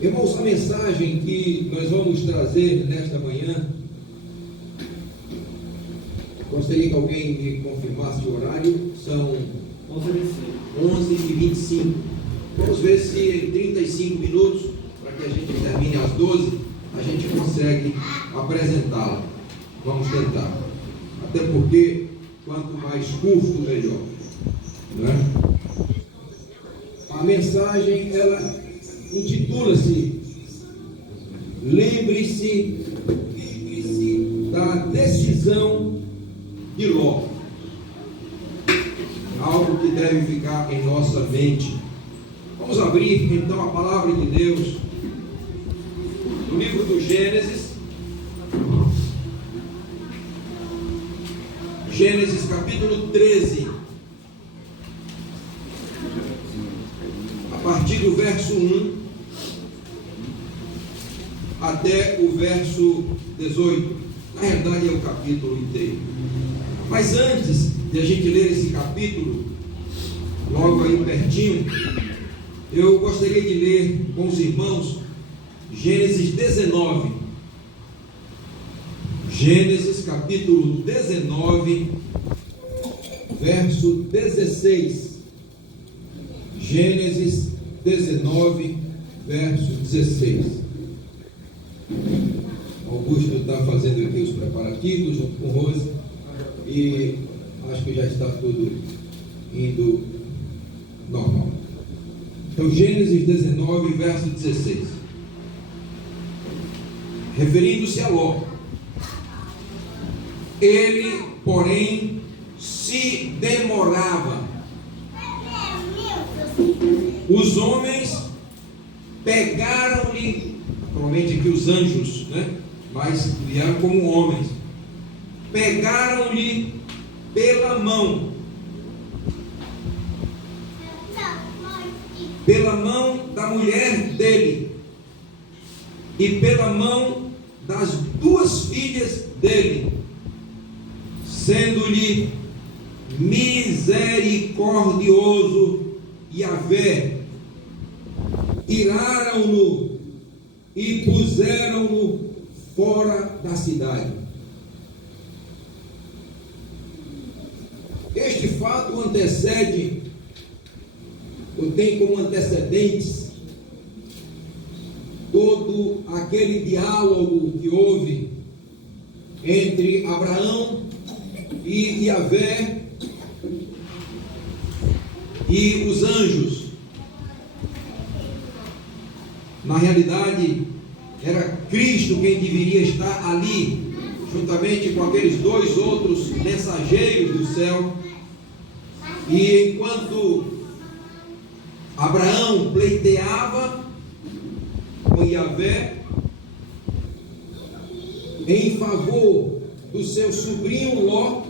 Irmãos, a mensagem que nós vamos trazer nesta manhã, gostaria que alguém me confirmasse o horário. São 11h25. Vamos ver se em 35 minutos, para que a gente termine às 12, a gente consegue apresentá-la. Vamos tentar. Até porque, quanto mais curto, melhor. Não é? A mensagem, ela intitula-se Lembre-se da decisão de Ló. Algo que deve ficar em nossa mente. Vamos abrir então a palavra de Deus no livro do Gênesis. Gênesis capítulo 13. A partir do verso 1 até o verso 18. Na realidade é o capítulo inteiro. Mas antes de a gente ler esse capítulo, logo aí pertinho, eu gostaria de ler com os irmãos Gênesis 19. Gênesis capítulo 19, verso 16. Gênesis 19, verso 16. Augusto está fazendo aqui os preparativos junto com Rose e acho que já está tudo indo normal. Então, Gênesis 19, verso 16. Referindo-se a Ló, ele, porém, se demorava. Os homens pegaram-lhe, provavelmente aqui os anjos, né? Mas vieram como homens, pegaram-lhe pela mão da mulher dele e pela mão das duas filhas dele, sendo-lhe misericordioso Yahvé. Tiraram-no e puseram-no fora da cidade. Este fato antecede, ou tem como antecedentes, todo aquele diálogo que houve entre Abraão e Yahvé e os anjos. Na realidade, era Cristo quem deveria estar ali, juntamente com aqueles dois outros mensageiros do céu. E enquanto Abraão pleiteava com Yahvé em favor do seu sobrinho Ló,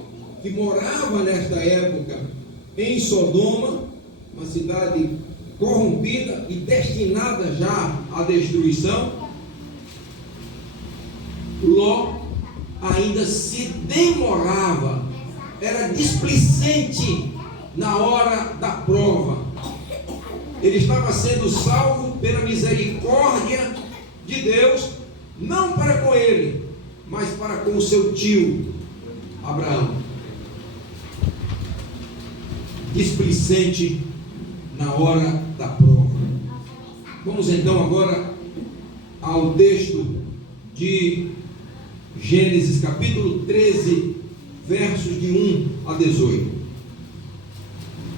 que morava nesta época em Sodoma, uma cidade corrompida e destinada já à destruição, Ló ainda se demorava, era displicente na hora da prova. Ele estava sendo salvo pela misericórdia de Deus, não para com ele, mas para com o seu tio Abraão. Displicente na hora da prova. Vamos então agora ao texto de Gênesis capítulo 13, versos de 1 a 18.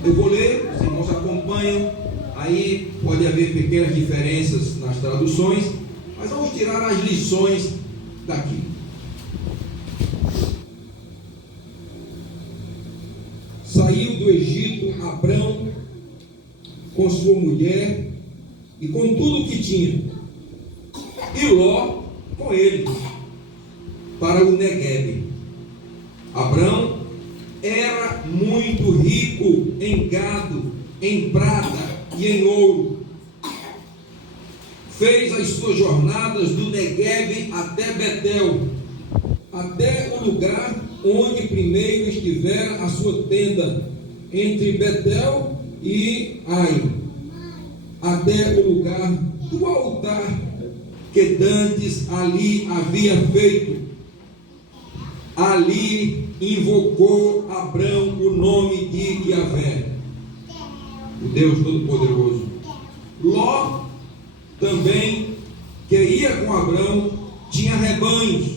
Eu vou ler, os irmãos acompanham, aí pode haver pequenas diferenças nas traduções, mas vamos tirar as lições daqui. Saiu do Egito Abrão com sua mulher e com tudo o que tinha, e Ló com ele, para o Neguebe. Abrão era muito rico em gado, em prata e em ouro. Fez as suas jornadas do Neguebe até Betel, até o lugar onde primeiro estivera a sua tenda, entre Betel e Ai, até o lugar do altar que dantes ali havia feito. Ali invocou Abrão o nome de Yahvé, o Deus Todo-Poderoso. Ló também, que ia com Abrão, tinha rebanhos,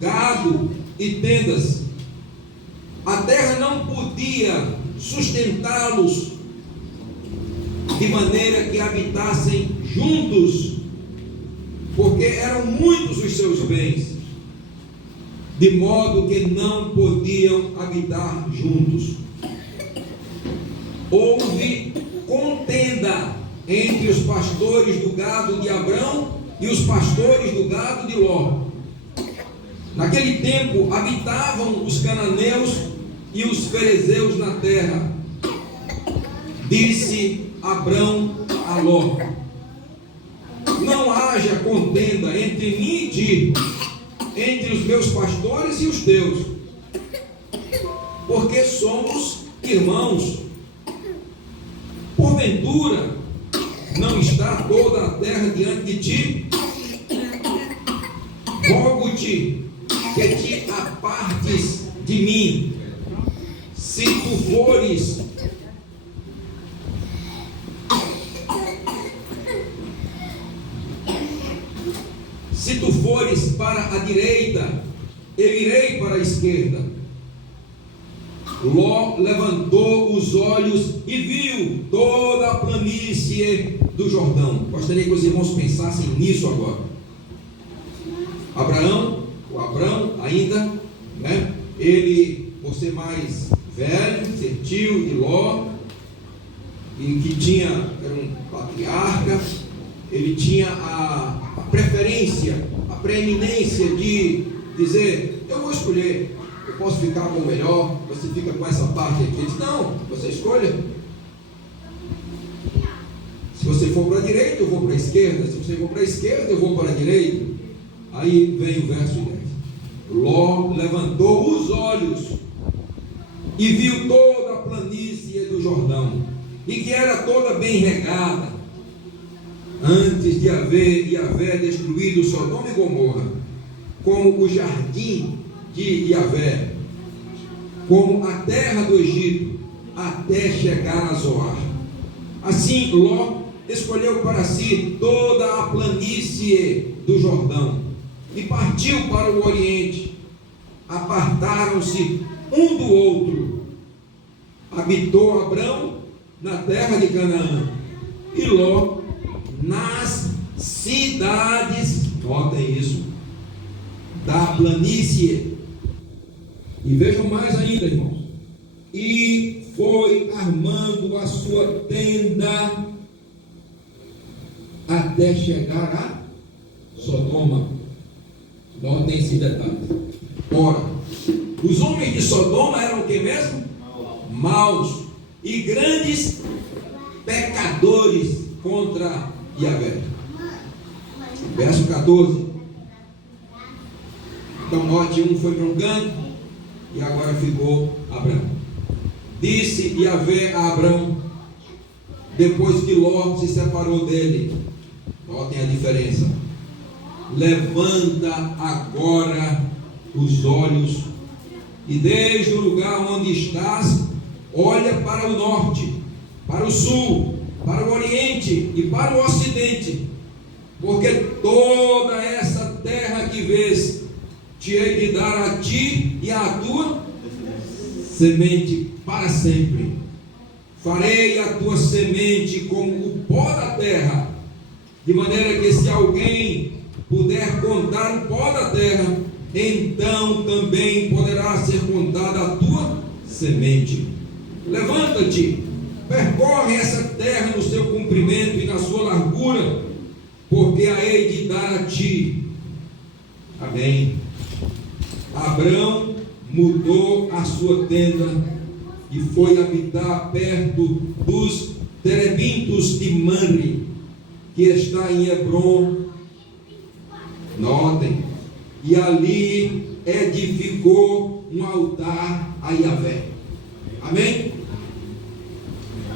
gado e tendas. A terra não podia sustentá-los de maneira que habitassem juntos, porque eram muitos os seus bens, de modo que não podiam habitar juntos. Houve contenda entre os pastores do gado de Abrão e os pastores do gado de Ló. Naquele tempo habitavam os cananeus e os ferezeus na terra. Disse Abrão a Ló: não haja contenda entre mim e ti, entre os meus pastores e os teus, porque somos irmãos. Porventura não está toda a terra diante de ti? Rogo-te que te apartes de mim. Se tu fores para a direita, eu irei para a esquerda. Ló levantou os olhos e viu toda a planície do Jordão. Gostaria que os irmãos pensassem nisso agora. Abrão ainda, né? Ele, por ser mais velho, ser tio de Ló, e que era um patriarca, ele tinha a preferência, a preeminência de dizer: eu vou escolher, eu posso ficar com o melhor, você fica com essa parte aqui. Ele disse: não, você escolha. Se você for para a direita, eu vou para a esquerda. Se você for para a esquerda, eu vou para a direita. Aí vem o verso 10. Ló levantou os olhos e viu toda a planície do Jordão, e que era toda bem regada, antes de Yahvé destruído Sodoma e Gomorra, como o jardim de Yahvé, como a terra do Egito, até chegar a Zoar. Assim Ló escolheu para si toda a planície do Jordão e partiu para o Oriente. Apartaram-se um do outro. Habitou Abrão na terra de Canaã e Ló nas cidades, notem isso, da planície. E vejam mais ainda, irmãos. E foi armando a sua tenda até chegar a Sodoma. Notem esse detalhe. Ora, os homens de Sodoma eram o que mesmo? Maus e grandes pecadores contra Yahvé. Verso 14. Então note, um foi para um canto e agora ficou Abrão. Disse Yahvé a Abrão, depois que Ló se separou dele: notem a diferença. Levanta agora os olhos e desde o lugar onde estás, olha para o norte, para o sul, para o oriente e para o ocidente, porque toda essa terra que vês, te hei de dar a ti e à tua semente para sempre. Farei a tua semente como o pó da terra, de maneira que se alguém puder contar o pó da terra, então também poderá ser contada a tua semente. Levanta-te, percorre essa terra no seu comprimento e na sua largura, porque a hei de dar a ti. Amém. Abrão mudou a sua tenda e foi habitar perto dos terebintos de Manre, que está em Hebron. Notem, e ali edificou um altar a Yahvé. Amém?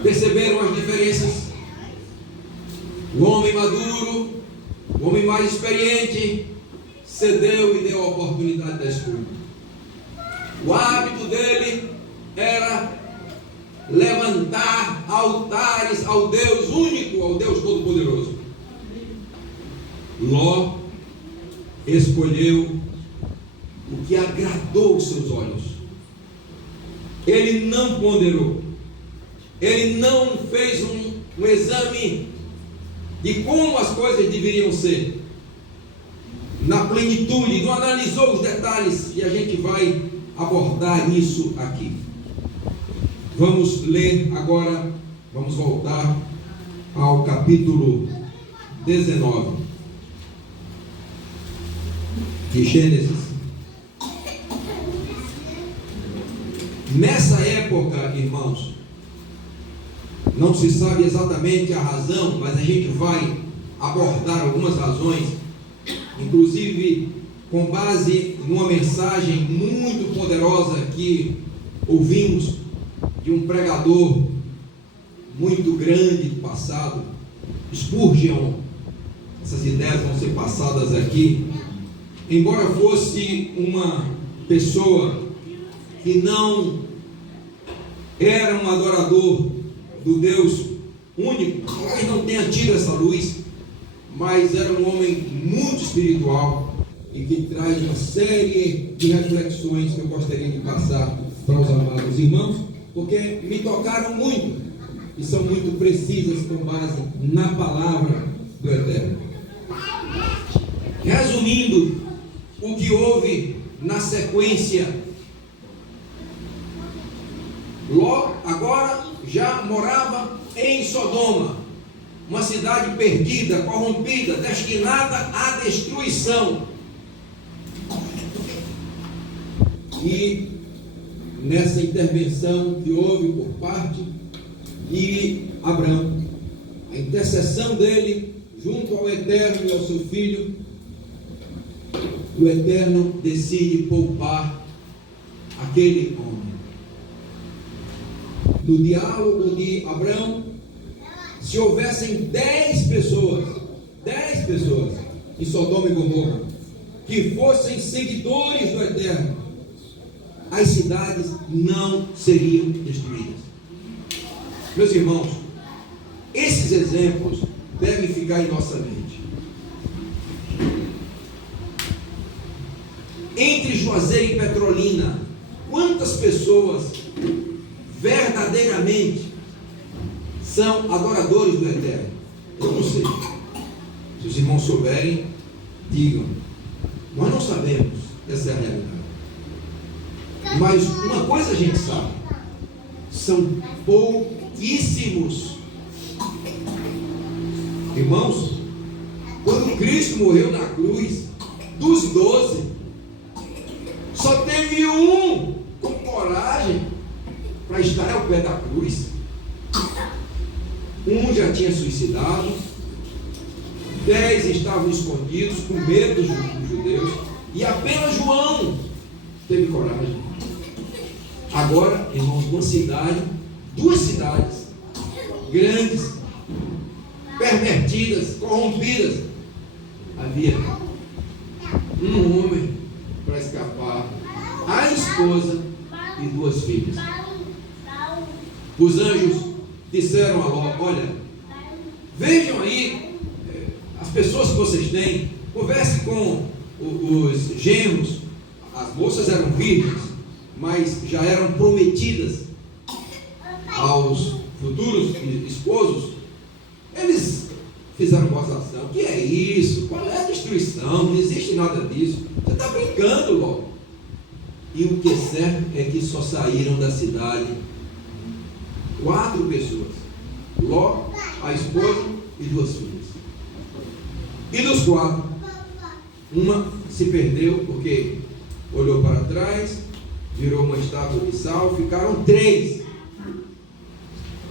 Perceberam as diferenças? O homem maduro, o homem mais experiente, cedeu e deu a oportunidade da escolha. O hábito dele era levantar altares ao Deus único, ao Deus Todo-Poderoso. Ló escolheu o que agradou os seus olhos. Ele não ponderou, ele não fez um exame de como as coisas deveriam ser na plenitude, não analisou os detalhes, e a gente vai abordar isso aqui. Vamos ler agora, vamos voltar ao capítulo 19 de Gênesis. Nessa época, irmãos, não se sabe exatamente a razão, mas a gente vai abordar algumas razões, inclusive com base numa mensagem muito poderosa que ouvimos de um pregador muito grande do passado, Spurgeon. Essas ideias vão ser passadas aqui. Embora fosse uma pessoa que não era um adorador do Deus único, talvez não tenha tido essa luz, mas era um homem muito espiritual e que traz uma série de reflexões que eu gostaria de passar para os amados irmãos, porque me tocaram muito e são muito precisas com base na palavra do Eterno. Resumindo o que houve na sequência, Ló agora já morava em Sodoma, uma cidade perdida, corrompida, destinada à destruição. E nessa intervenção que houve por parte de Abraão, a intercessão dele junto ao Eterno e ao seu filho, o Eterno decide poupar aquele homem. No diálogo de Abraão, se houvessem 10 pessoas em Sodoma e Gomorra que fossem seguidores do Eterno, as cidades não seriam destruídas. Meus irmãos, esses exemplos devem ficar em nossa mente. Entre Juazeiro e Petrolina, quantas pessoas verdadeiramente são adoradores do Eterno? Eu não sei. Se os irmãos souberem, digam. Nós não sabemos, essa é a realidade. Mas uma coisa a gente sabe: são pouquíssimos. Irmãos, quando Cristo morreu na cruz, dos 12, só teve um com coragem para estar ao pé da cruz. Um já tinha suicidado, 10 estavam escondidos com medo dos judeus, e apenas João teve coragem. Agora, irmãos, uma cidade, 2 cidades grandes, pervertidas, corrompidas, havia um homem para escapar, a esposa e 2 filhas. Os anjos disseram a Ló: olha, vejam aí as pessoas que vocês têm, converse com os genros. As moças eram virgens, mas já eram prometidas aos futuros esposos. Eles fizeram gozação: que é isso? Qual é a destruição? Não existe nada disso. Você está brincando, Ló. E o que é certo é que só saíram da cidade 4 pessoas: Ló, a esposa e 2 filhas. E dos 4, uma se perdeu porque olhou para trás, virou uma estátua de sal. Ficaram 3.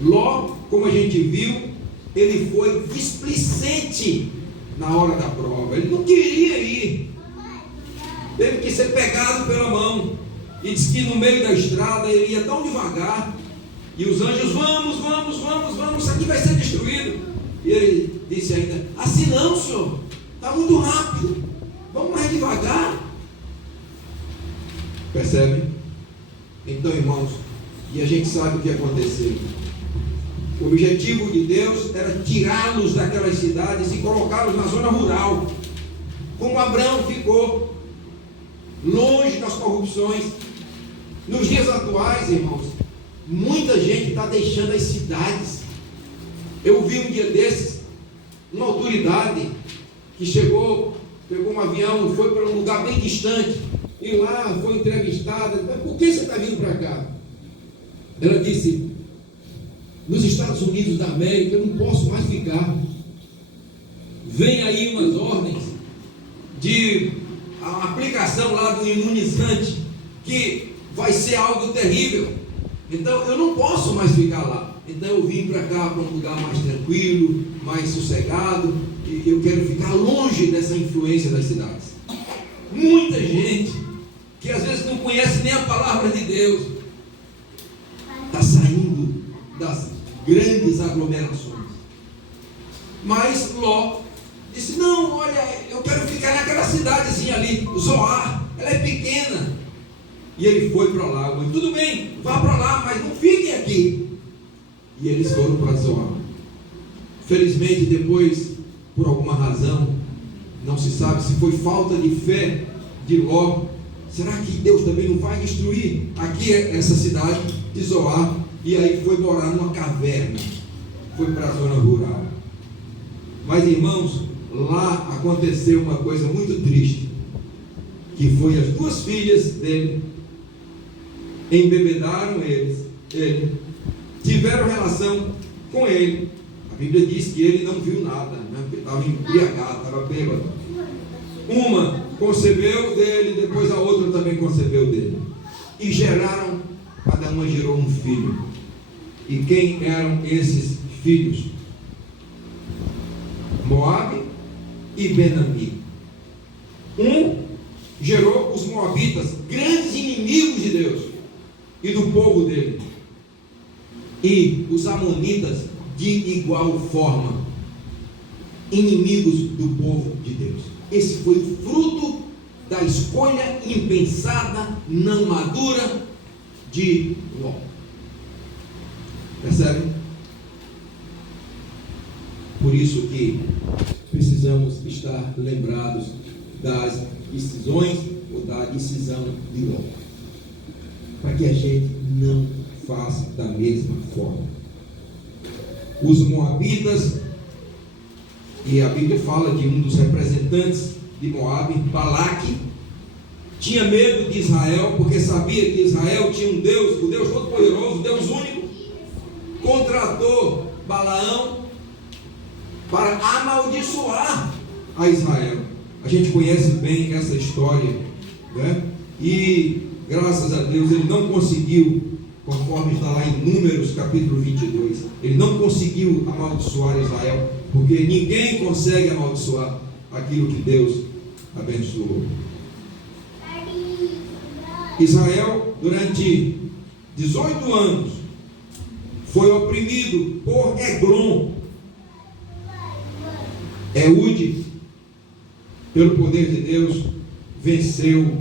Ló, como a gente viu, ele foi displicente na hora da prova. Ele não queria ir, teve que ser pegado pela mão. E diz que no meio da estrada ele ia tão devagar, e os anjos: vamos, isso aqui vai ser destruído. E ele: disse ainda: assim não, senhor, está muito rápido, vamos mais devagar. Percebe? Então, irmãos, e a gente sabe o que aconteceu. O objetivo de Deus era tirá-los daquelas cidades e colocá-los na zona rural, como Abraão ficou, longe das corrupções. Nos dias atuais, irmãos, muita gente está deixando as cidades. Eu vi um dia desses uma autoridade que chegou, pegou um avião e foi para um lugar bem distante, e lá foi entrevistada: por que você está vindo para cá? Ela disse: nos Estados Unidos da América eu não posso mais ficar. Vem aí umas ordens de a aplicação lá do imunizante, que vai ser algo terrível. Então eu não posso mais ficar lá. Então eu vim para cá, para um lugar mais tranquilo, mais sossegado, e eu quero ficar longe dessa influência das cidades. Muita gente que às vezes não conhece nem a palavra de Deus está saindo das grandes aglomerações. Mas Ló disse: não, olha, eu quero ficar naquela cidadezinha ali, Zoar, ela é pequena. E ele foi para lá. Mas tudo bem, vá para lá, mas não fiquem aqui. E eles foram para Zoar. Felizmente, depois, por alguma razão, não se sabe se foi falta de fé de Ló, será que Deus também não vai destruir aqui essa cidade de Zoar? E aí foi morar numa caverna, foi para a zona rural. Mas, irmãos, lá aconteceu uma coisa muito triste, que foi as duas filhas dele embebedaram ele, tiveram relação com ele. A Bíblia diz que ele não viu nada, né? Porque estava embriagado, estava bêbado. Uma concebeu dele, depois a outra também concebeu dele, e geraram, cada uma gerou um filho. E quem eram esses filhos? Moabe e Ben-Ammi. Um gerou os moabitas, grandes inimigos de Deus e do povo dele, e os amonitas, de igual forma, inimigos do povo de Deus. Esse foi o fruto da escolha impensada, não madura de Ló. Percebe? Por isso que precisamos estar lembrados das decisões ou da decisão de Ló, para que a gente não faça da mesma forma. Os moabitas, e a Bíblia fala de um dos representantes de Moabe, Balaque, tinha medo de Israel, porque sabia que Israel tinha um Deus, o Deus Todo-Poderoso, o Deus único. Contratou Balaão para amaldiçoar a Israel. A gente conhece bem essa história, né? E graças a Deus ele não conseguiu, conforme está lá em Números capítulo 22, ele não conseguiu amaldiçoar Israel, porque ninguém consegue amaldiçoar aquilo que Deus abençoou. Israel, durante 18 anos, foi oprimido por Eglon. Eude, pelo poder de Deus, venceu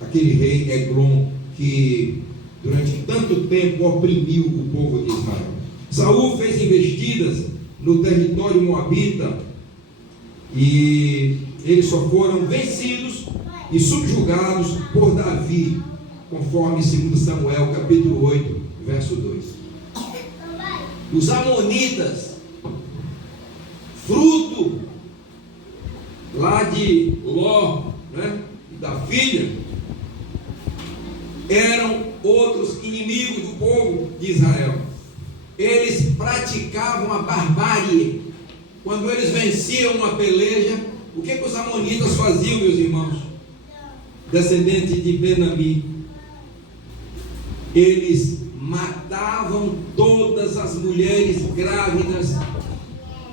aquele rei Eglon, que durante tanto tempo oprimiu o povo de Israel. Saul fez investidas no território moabita, e eles só foram vencidos e subjugados por Davi, conforme 2 Samuel capítulo 8, verso 2. Os amonitas, fruto lá de Ló, né, da filha, eram outros inimigos do povo de Israel. Eles praticavam a barbárie. Quando eles venciam uma peleja, o que os amonitas faziam, meus irmãos, descendentes de Ben-Ammi? Eles matavam todas as mulheres grávidas,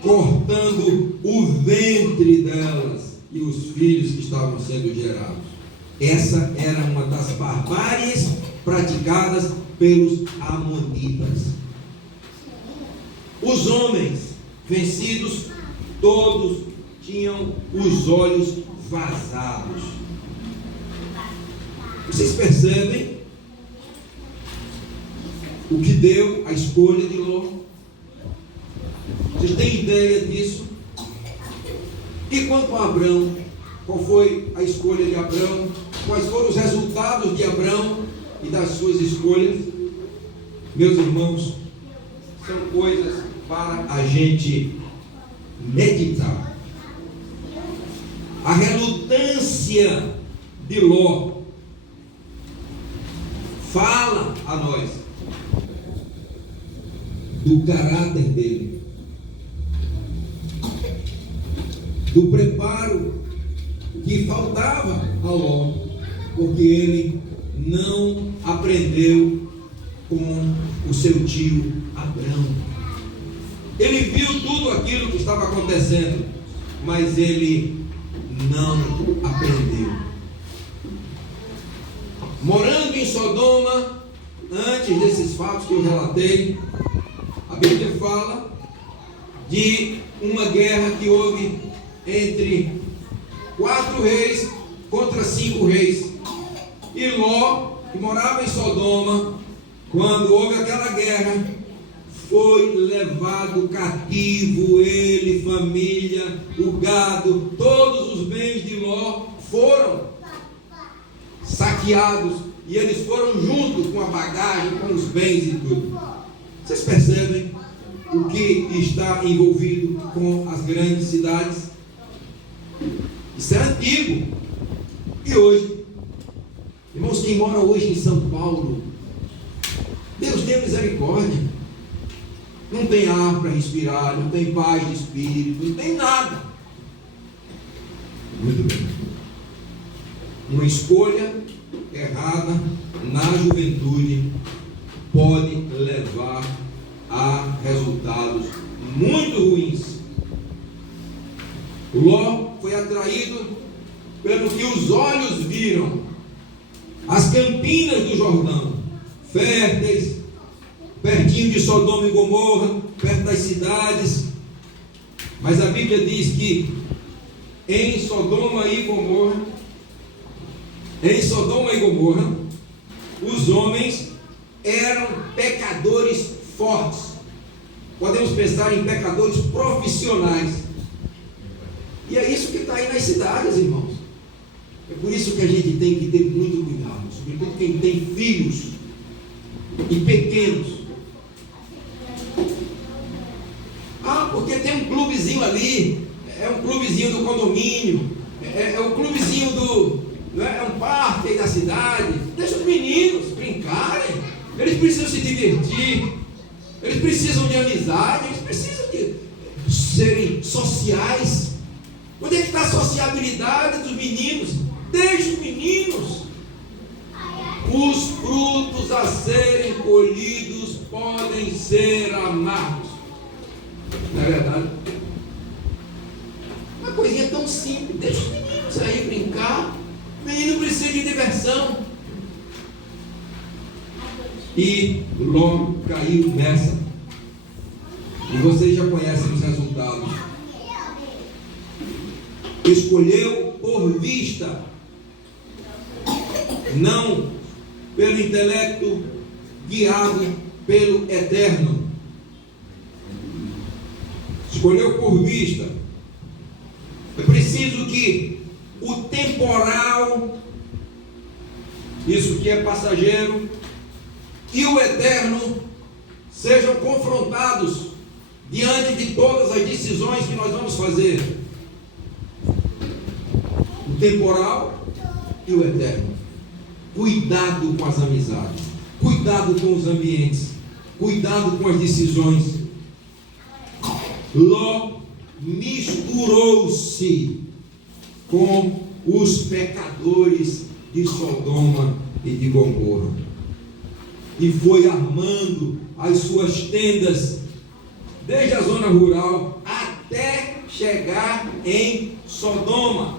cortando o ventre delas e os filhos que estavam sendo gerados. Essa era uma das barbáries praticadas pelos amonitas. Os homens vencidos, todos tinham os olhos vazados. Vocês percebem o que deu a escolha de Ló? Vocês têm ideia disso? E quanto a Abrão, qual foi a escolha de Abrão? Quais foram os resultados de Abrão e das suas escolhas? Meus irmãos, são coisas para a gente meditar. A relutância de Ló fala a nós do caráter dele, do preparo que faltava a Ló, porque ele não aprendeu com o seu tio Abrão. Ele viu tudo aquilo que estava acontecendo, mas ele não aprendeu. Morando em Sodoma, antes desses fatos que eu relatei, a Bíblia fala de uma guerra que houve entre 4 reis contra 5 reis. E Ló, que morava em Sodoma, quando houve aquela guerra, foi levado cativo, ele, família, o gado, todos os bens de Ló foram saqueados, e eles foram junto com a bagagem, com os bens e tudo. Vocês percebem o que está envolvido com as grandes cidades? Isso é antigo. E hoje, irmãos, quem mora hoje em São Paulo, Deus tem misericórdia. Não tem ar para respirar, não tem paz de espírito, não tem nada. Muito bem. Uma escolha errada na juventude pode levar a resultados muito ruins. Ló foi atraído pelo que os olhos viram. As campinas do Jordão, férteis, pertinho de Sodoma e Gomorra, perto das cidades. Mas a Bíblia diz que em Sodoma e Gomorra, os homens eram pecadores fortes. Podemos pensar em pecadores profissionais. E é isso que está aí nas cidades, irmãos. É por isso que a gente tem que ter muito cuidado, sobretudo quem tem filhos e pequenos. Porque tem um clubezinho ali, é um clubezinho do condomínio, é um clubezinho é um parque aí da cidade. Deixa os meninos brincarem, eles precisam se divertir, eles precisam de amizade, eles precisam de serem sociais. Onde é que está a sociabilidade dos meninos? Deixa os meninos. Os frutos a serem colhidos podem ser amargos. Não é verdade? Uma coisinha tão simples. Deixa os meninos aí brincar. O menino precisa de diversão. E Ló caiu nessa. E vocês já conhecem os resultados. Escolheu por vista, não pelo intelecto, guiado pelo Eterno. Escolheu por vista. É preciso que o temporal, isso que é passageiro, e o eterno sejam confrontados diante de todas as decisões que nós vamos fazer. O temporal e o eterno. Cuidado com as amizades, cuidado com os ambientes, cuidado com as decisões. Ló misturou-se com os pecadores de Sodoma e de Gomorra e foi armando as suas tendas desde a zona rural até chegar em Sodoma.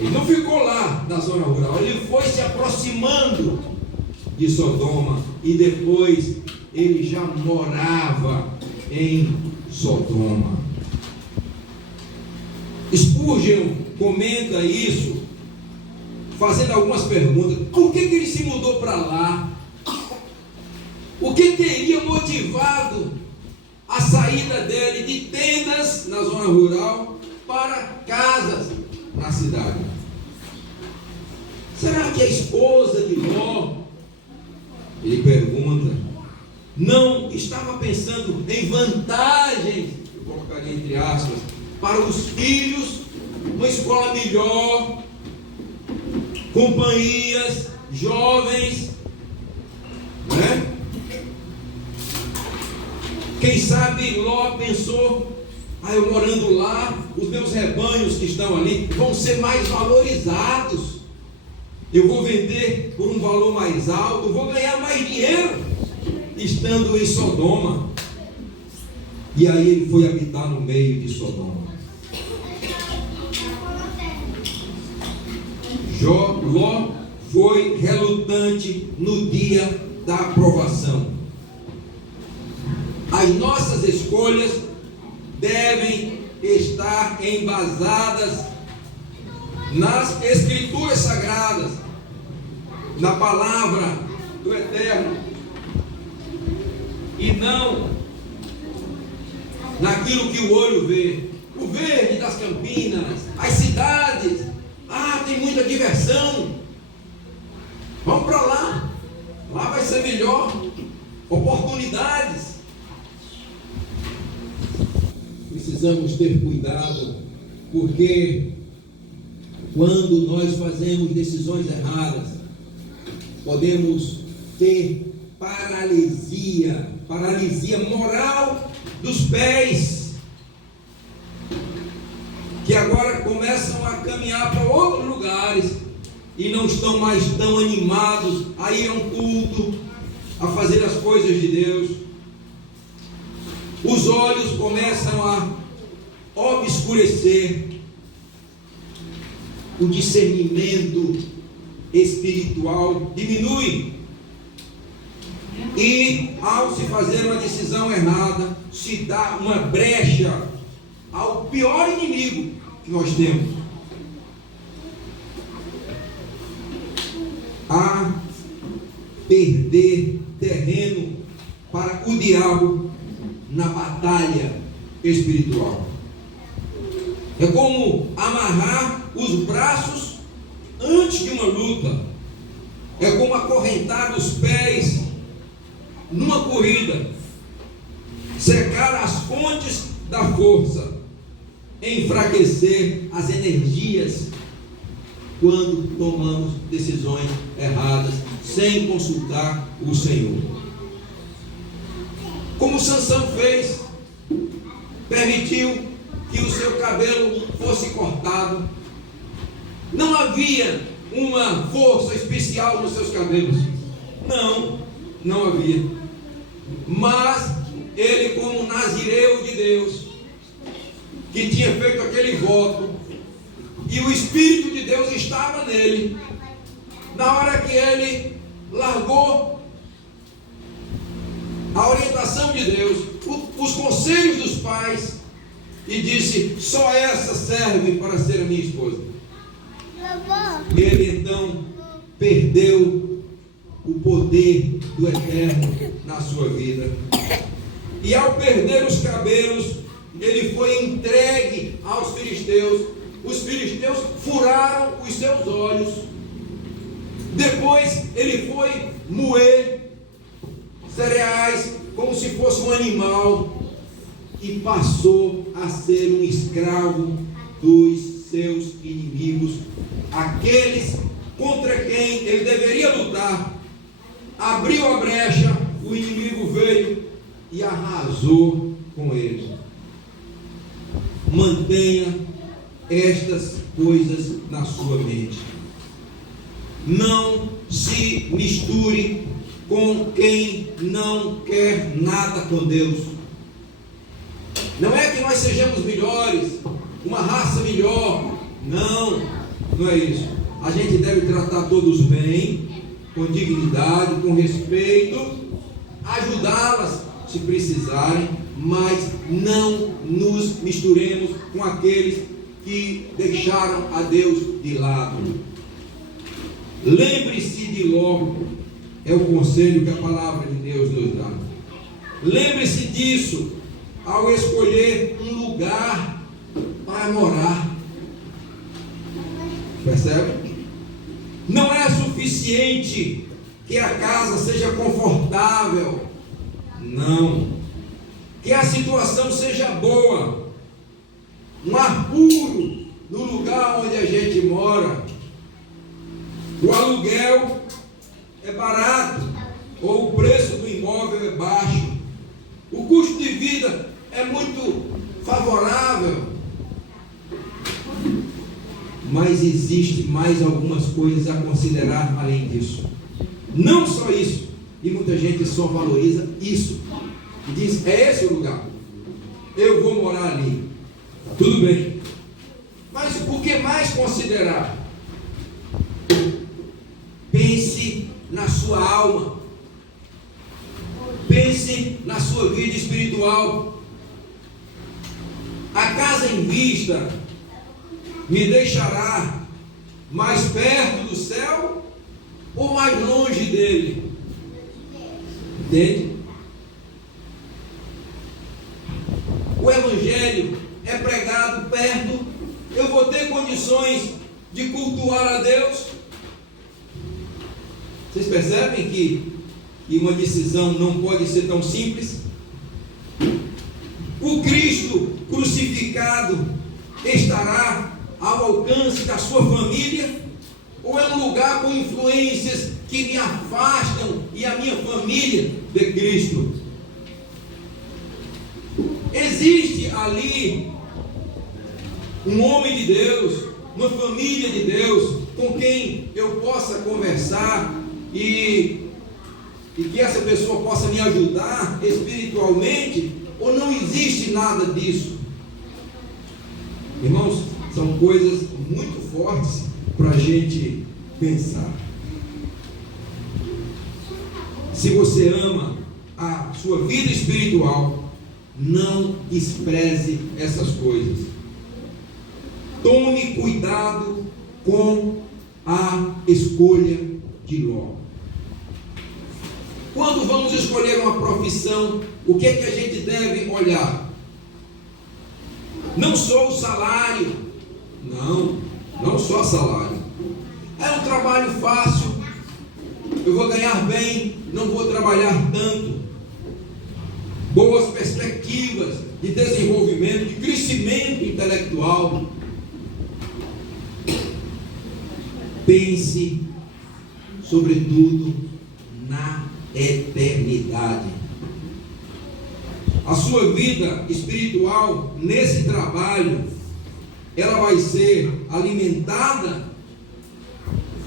Ele não ficou lá na zona rural, ele foi se aproximando de Sodoma e depois ele já morava em Sodoma. Spurgeon comenta isso, fazendo algumas perguntas. Por que ele se mudou para lá? O que teria motivado a saída dele de tendas na zona rural para casas na cidade? Será que a esposa de Ló, ele pergunta, não estava pensando em vantagens, eu colocaria entre aspas, para os filhos, uma escola melhor, companhias, jovens, né? Quem sabe Ló pensou, eu morando lá, os meus rebanhos que estão ali vão ser mais valorizados. Eu vou vender por um valor mais alto, vou ganhar mais dinheiro estando em Sodoma. E aí ele foi habitar no meio de Sodoma. Ló foi relutante no dia da aprovação. As nossas escolhas devem estar embasadas nas Escrituras Sagradas, na palavra do Eterno, e não naquilo que o olho vê. O verde das campinas, as cidades, tem muita diversão, vamos para lá, lá vai ser melhor, oportunidades. Precisamos ter cuidado, porque quando nós fazemos decisões erradas, podemos ter paralisia moral dos pés, que agora começam a caminhar para outros lugares e não estão mais tão animados a ir a um culto, a fazer as coisas de Deus. Os olhos começam a obscurecer, o discernimento espiritual diminui, e ao se fazer uma decisão errada, se dá uma brecha ao pior inimigo que nós temos, a perder terreno para o diabo na batalha espiritual. É como amarrar os braços antes de uma luta, é como acorrentar os pés numa corrida, secar as fontes da força, enfraquecer as energias quando tomamos decisões erradas sem consultar o Senhor. Como Sansão fez, permitiu que o seu cabelo fosse cortado. Não havia uma força especial nos seus cabelos, não havia, mas ele, como nazireu de Deus, que tinha feito aquele voto, e o Espírito de Deus estava nele, na hora que ele largou a orientação de Deus, os conselhos dos pais, e disse: só essa serve para ser a minha esposa. Ele então perdeu o poder do Eterno na sua vida, e ao perder os cabelos, ele foi entregue aos filisteus. Os filisteus furaram os seus olhos. Depois ele foi moer cereais como se fosse um animal, e passou a ser um escravo dos seus inimigos, aqueles contra quem ele deveria lutar. Abriu a brecha, o inimigo veio e arrasou com ele. Mantenha estas coisas na sua mente. Não se misture com quem não quer nada com Deus. Não é que nós sejamos melhores, uma raça melhor. Não é isso. A gente deve tratar todos bem, com dignidade, com respeito, ajudá-las se precisarem, mas não nos misturemos com aqueles que deixaram a Deus de lado. Lembre-se de Ló, é o conselho que a palavra de Deus nos dá. Lembre-se disso ao escolher um lugar para morar. Percebe? Não é suficiente que a casa seja confortável. Não. Que a situação seja boa. Um ar puro no lugar onde a gente mora. O aluguel é barato ou o preço do imóvel é baixo. O custo de vida é muito favorável. Mas existe mais algumas coisas a considerar além disso. Não só isso. E muita gente só valoriza isso. E diz, é esse o lugar. Eu vou morar ali. Tudo bem. Mas o que mais considerar? Pense na sua alma. Pense na sua vida espiritual. A casa em vista me deixará mais perto do céu ou mais longe dele? Entende? O Evangelho é pregado perto. Eu vou ter condições de cultuar a Deus? Vocês percebem que uma decisão não pode ser tão simples? O Cristo crucificado estará ao alcance da sua família? Ou é um lugar com influências que me afastam e a minha família de Cristo? Existe ali um homem de Deus, uma família de Deus, com quem eu possa conversar e que essa pessoa possa me ajudar espiritualmente? Ou não existe nada disso? Irmãos, são coisas muito fortes para a gente pensar. Se você ama a sua vida espiritual, não despreze essas coisas. Tome cuidado com a escolha de Ló. Quando vamos escolher uma profissão, o que é que a gente deve olhar? Não só o salário. Não só salário. É um trabalho fácil, eu vou ganhar bem, não vou trabalhar tanto. Boas perspectivas de desenvolvimento, de crescimento intelectual. Pense, sobretudo, na eternidade. A sua vida espiritual, nesse trabalho, ela vai ser alimentada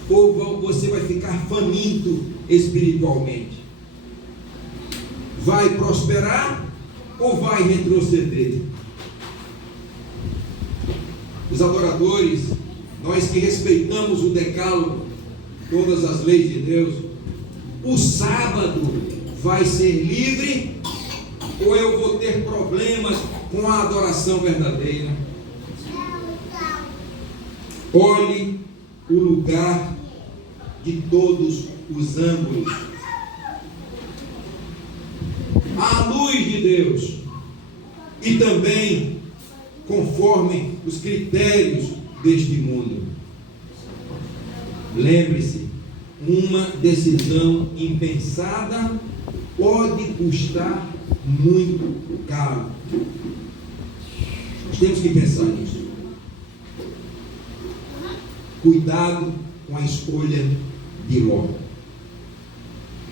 ou você vai ficar faminto espiritualmente? Vai prosperar ou vai retroceder? Os adoradores, nós que respeitamos o decálogo, todas as leis de Deus, o sábado vai ser livre ou eu vou ter problemas com a adoração verdadeira? Olhe o lugar de todos os ângulos. À luz de Deus e também conforme os critérios deste mundo. Lembre-se, uma decisão impensada pode custar muito caro. Nós temos que pensar nisso. Cuidado com a escolha de Ló.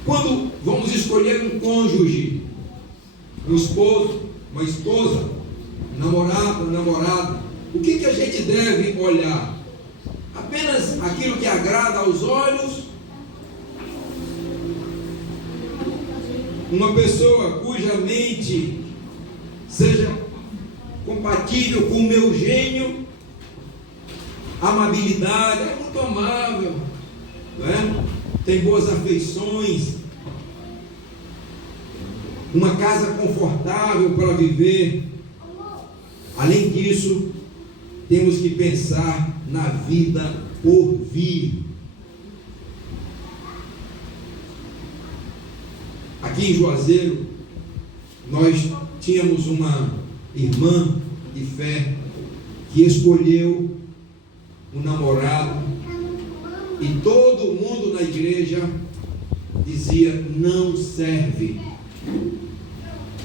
Quando vamos escolher um cônjuge, um esposo, uma esposa, um namorado, uma namorada, o que a gente deve olhar? Apenas aquilo que agrada aos olhos? Uma pessoa cuja mente seja compatível com o meu gênio? Amabilidade, é muito amável, não é? Tem boas afeições. uma casa confortável para viver. Além disso, temos que pensar na vida por vir. Aqui em Juazeiro, nós tínhamos uma irmã de fé que escolheu um namorado e todo mundo na igreja dizia: não serve.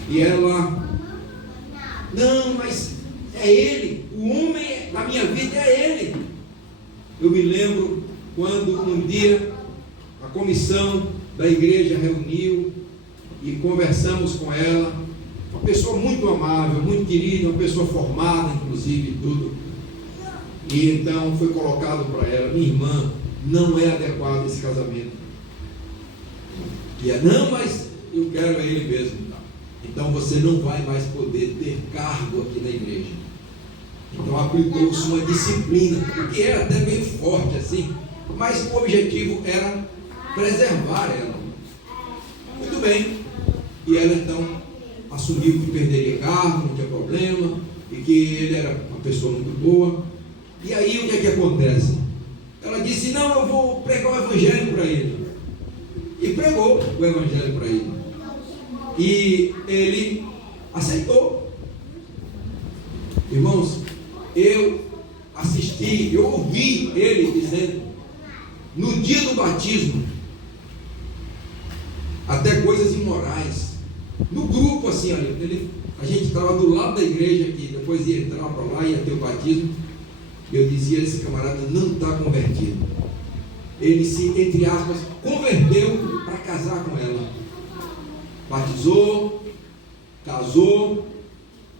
E ela: não, mas é ele, o homem da minha vida é ele. Eu me lembro quando um dia a comissão da igreja reuniu e conversamos com ela, uma pessoa muito amável, muito querida, uma pessoa formada inclusive e tudo. E então foi colocado para ela: minha irmã, não é adequado esse casamento. E ela: não, mas eu quero ele mesmo. Então você não vai mais poder ter cargo aqui na igreja. Então aplicou-se uma disciplina, o que era até meio forte assim, mas o objetivo era preservar ela. Muito bem. E ela então assumiu que perderia cargo, não tinha problema, e que ele era uma pessoa muito boa. E aí o que é que acontece? Ela disse: não, eu vou pregar o evangelho para ele. E pregou o evangelho para ele. E ele aceitou. Irmãos, eu ouvi ele dizendo, no dia do batismo, até coisas imorais, no grupo assim, a gente estava do lado da igreja, que depois ia entrar para lá, ia ter o batismo. Eu dizia: esse camarada não está convertido. Ele se, entre aspas, converteu para casar com ela. Batizou, casou,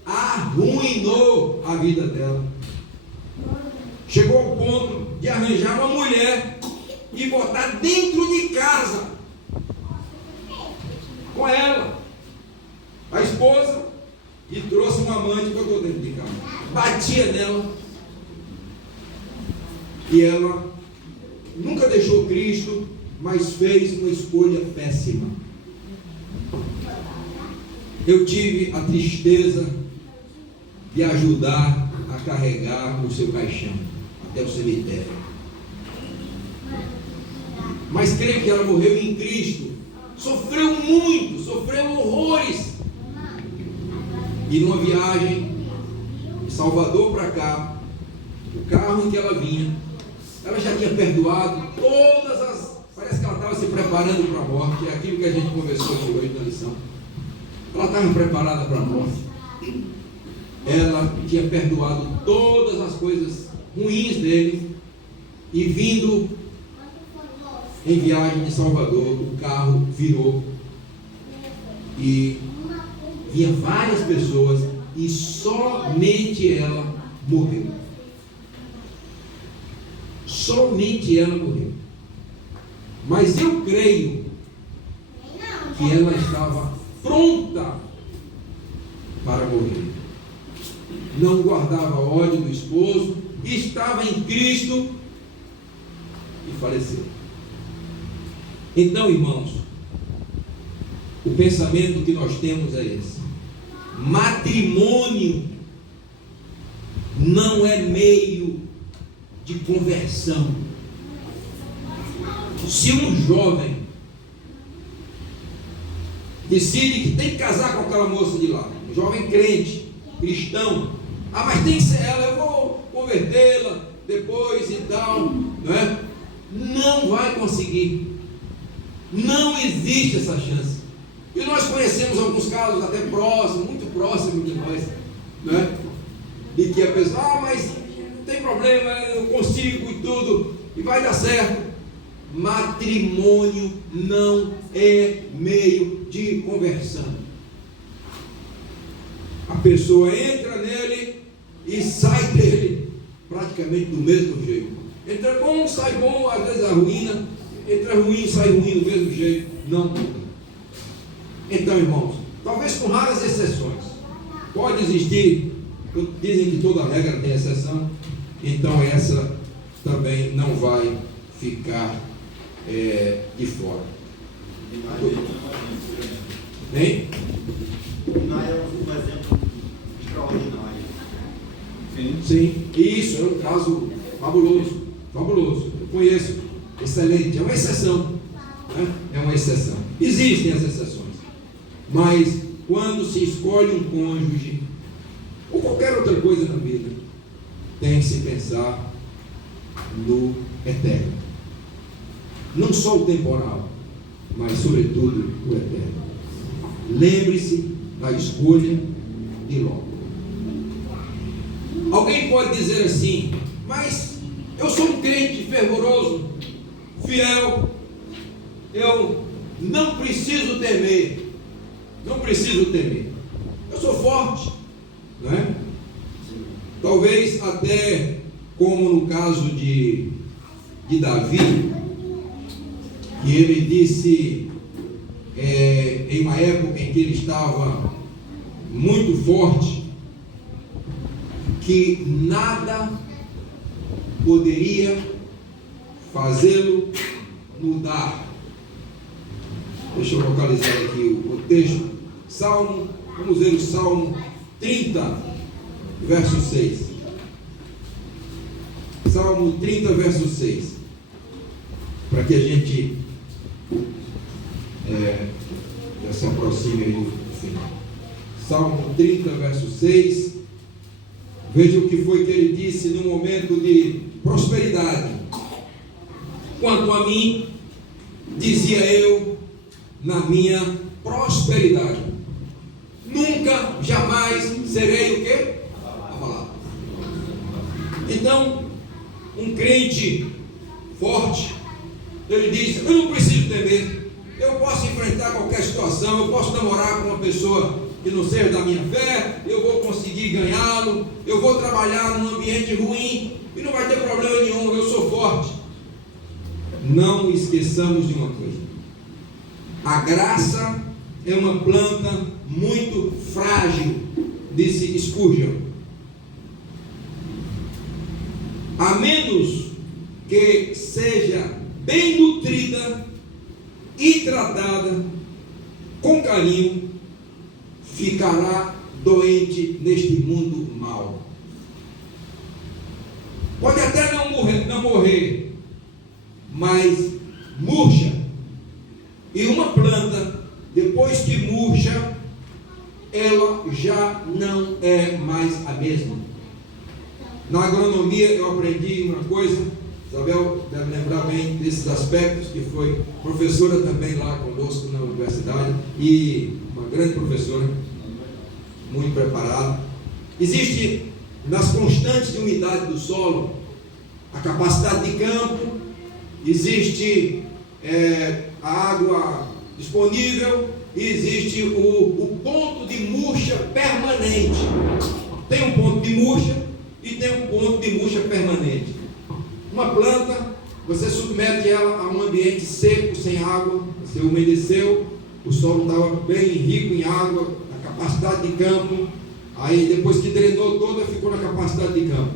arruinou a vida dela. Chegou ao ponto de arranjar uma mulher e botar dentro de casa com ela, a esposa, e trouxe um amante e botou dentro de casa. Batia nela. E ela nunca deixou Cristo, mas fez uma escolha péssima. Eu tive a tristeza de ajudar a carregar o seu caixão até o cemitério. Mas creio que ela morreu em Cristo. Sofreu muito, sofreu horrores. E numa viagem de Salvador para cá, o carro em que ela vinha, ela já tinha perdoado todas as... Parece que ela estava se preparando para a morte. É aquilo que a gente conversou aqui hoje na lição. Ela estava preparada para a morte. Ela tinha perdoado todas as coisas ruins dele. E vindo em viagem de Salvador, o carro virou. E vinha várias pessoas e somente ela morreu. Somente ela morreu. Mas eu creio que ela estava pronta para morrer. Não guardava ódio do esposo, estava em Cristo e faleceu. Então, irmãos, o pensamento que nós temos é esse: matrimônio não é meio de conversão. Se um jovem decide que tem que casar com aquela moça de lá, um jovem crente, cristão, mas tem que ser ela, eu vou convertê-la depois e tal, não é? Não vai conseguir. Não existe essa chance. E nós conhecemos alguns casos até próximos, muito próximos de nós, não é? De que a pessoa: mas não tem problema, eu consigo e tudo, e vai dar certo. Matrimônio não é meio de conversão. A pessoa entra nele e sai dele praticamente do mesmo jeito. Entra bom, sai bom, às vezes arruína. Entra ruim, sai ruim do mesmo jeito. Não muda. Então, irmãos, talvez com raras exceções, pode existir. Dizem que toda regra tem exceção. Então essa também não vai ficar de fora. Hein? Não é um exemplo extraordinário. Sim, isso é um caso fabuloso, fabuloso. Eu conheço, excelente, é uma exceção, né? É uma exceção. Existem as exceções, mas quando se escolhe um cônjuge ou qualquer outra coisa na vida, tem que se pensar no eterno, não só o temporal, mas sobretudo o eterno. Lembre-se da escolha de Ló. Alguém pode dizer assim: mas eu sou um crente fervoroso, fiel, eu não preciso temer, eu sou forte, não é? Talvez até como no caso de Davi, que ele disse em uma época em que ele estava muito forte, que nada poderia fazê-lo mudar. Deixa eu localizar aqui o texto. Vamos ver o Salmo 30, verso 6. Salmo 30, verso 6. Para que a gente já se aproxime aí do final. Salmo 30, verso 6. Veja o que foi que ele disse no momento de prosperidade. Quanto a mim, dizia eu na minha prosperidade, nunca, jamais serei o quê? Abalado. Então, um crente forte, ele diz: eu não preciso temer, eu posso enfrentar qualquer situação, eu posso namorar com uma pessoa que não seja da minha fé, eu vou conseguir ganhá-lo, eu vou trabalhar num ambiente ruim e não vai ter problema nenhum, eu sou forte. Não esqueçamos de uma coisa: a graça é uma planta muito frágil, disse Spurgeon. A menos que seja bem nutrida e tratada com carinho, ficará doente neste mundo mau. Pode até não morrer, mas murcha. E uma planta, depois que murcha, ela já não é mais a mesma. Na agronomia eu aprendi uma coisa, Isabel deve lembrar bem desses aspectos, que foi professora também lá conosco na universidade, e uma grande professora, muito preparada. Existe nas constantes de umidade do solo a capacidade de campo, existe a água disponível e existe o ponto de murcha permanente. Tem um ponto de murcha e tem um ponto de murcha permanente. Uma planta, você submete ela a um ambiente seco, sem água, você umedeceu, o solo estava bem rico em água, a capacidade de campo, aí depois que drenou toda, ficou na capacidade de campo.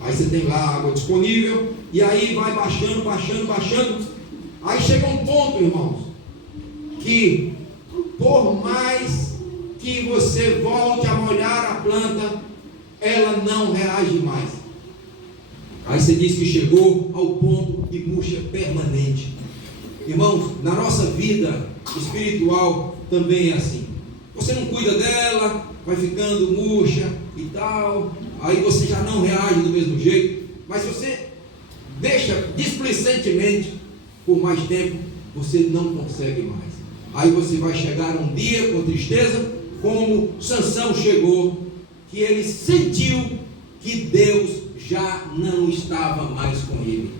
Aí você tem lá a água disponível, e aí vai baixando, aí chega um ponto, irmãos, que por mais que você volte a molhar a planta, ela não reage mais. Aí você diz que chegou ao ponto de murcha permanente. Irmãos, na nossa vida espiritual também é assim. Você não cuida dela, vai ficando murcha e tal, aí você já não reage do mesmo jeito, mas você deixa displicentemente por mais tempo, você não consegue mais. Aí você vai chegar um dia com tristeza, como Sansão chegou, que ele sentiu que Deus já não estava mais com ele.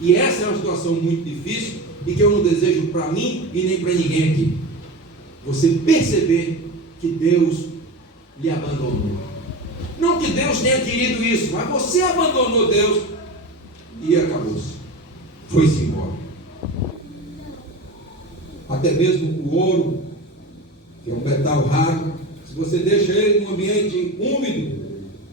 E essa é uma situação muito difícil e que eu não desejo para mim e nem para ninguém aqui. Você perceber que Deus lhe abandonou. Não que Deus tenha querido isso, mas você abandonou Deus e acabou-se. Foi-se embora. Até mesmo o ouro, que é um metal raro, se você deixa ele num ambiente úmido,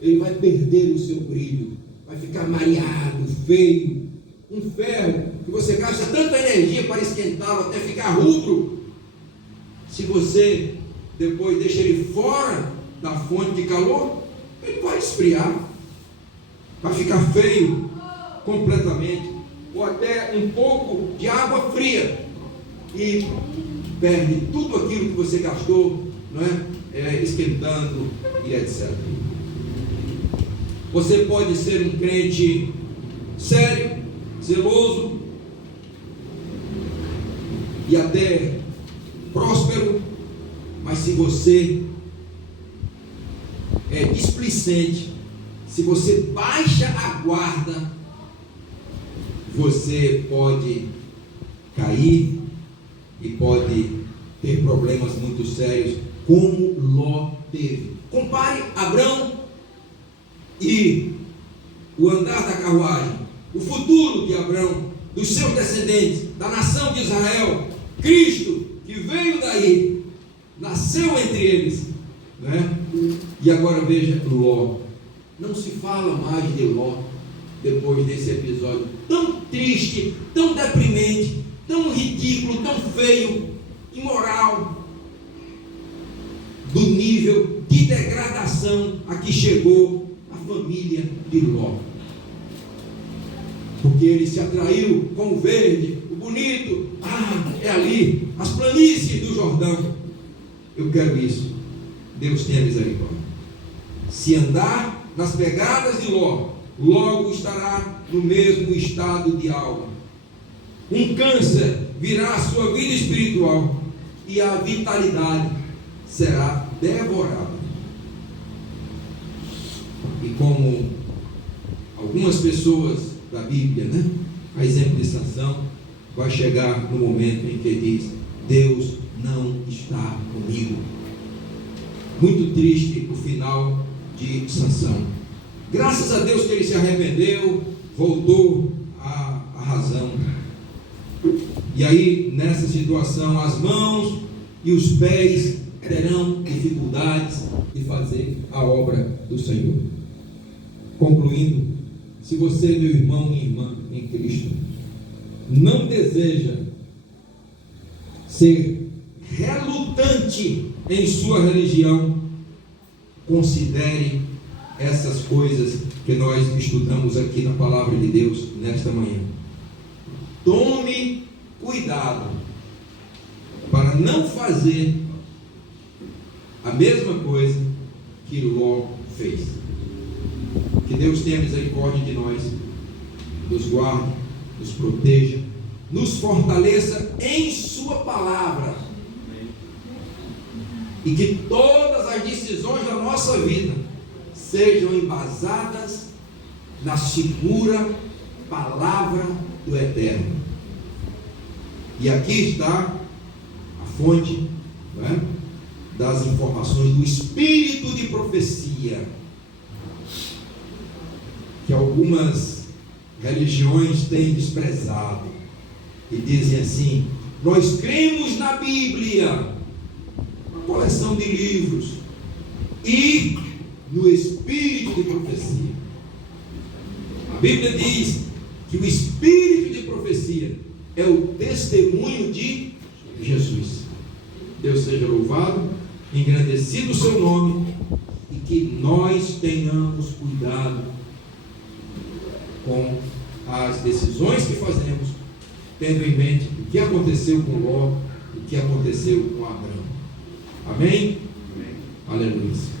ele vai perder o seu brilho, vai ficar mareado, feio. Um ferro que você gasta tanta energia para esquentá-lo até ficar rubro, se você depois deixa ele fora da fonte de calor, ele vai esfriar, vai ficar feio completamente, ou até um pouco de água fria, e perde tudo aquilo que você gastou, não é? Esquentando e etc. Você pode ser um crente sério, zeloso e até próspero, mas se você é displicente, se você baixa a guarda, você pode cair e pode ter problemas muito sérios, como Ló teve. Compare Abrão e o andar da carruagem, o futuro de Abrão, dos seus descendentes, da nação de Israel, Cristo, que veio daí, nasceu entre eles, né? E agora veja Ló. Não se fala mais de Ló depois desse episódio tão triste, tão deprimente, tão ridículo, tão feio, imoral, do nível de degradação a que chegou a família de Ló. Porque ele se atraiu com o verde, o bonito, é ali, as planícies do Jordão. Eu quero isso. Deus tenha misericórdia. Se andar nas pegadas de Ló, logo estará no mesmo estado de alma. Um câncer virá à sua vida espiritual e a vitalidade será devorada. E como algumas pessoas da Bíblia, né, a exemplo de Sansão, vai chegar no momento em que diz: Deus não está comigo. Muito triste o final de Sansão. Graças a Deus que ele se arrependeu, voltou à razão. E aí, nessa situação, as mãos e os pés terão dificuldades de fazer a obra do Senhor. Concluindo, se você, meu irmão e irmã em Cristo, não deseja ser relutante em sua religião, considere essas coisas que nós estudamos aqui na palavra de Deus nesta manhã. Tome cuidado para não fazer a mesma coisa que Ló fez. Que Deus tenha misericórdia de nós, nos guarde, nos proteja, nos fortaleça em sua palavra, e que todas as decisões da nossa vida sejam embasadas na segura palavra do Eterno. E aqui está a fonte, não é, das informações do espírito de profecia, que algumas religiões têm desprezado e dizem assim: nós cremos na Bíblia, uma coleção de livros, e no espírito de profecia. A Bíblia diz que o espírito de profecia é o testemunho de Jesus. Deus seja louvado, engrandecido o seu nome, e que nós tenhamos cuidado com as decisões que fazemos, tendo em mente o que aconteceu com Ló, o que aconteceu com Abraão. Amém? Amém. Aleluia.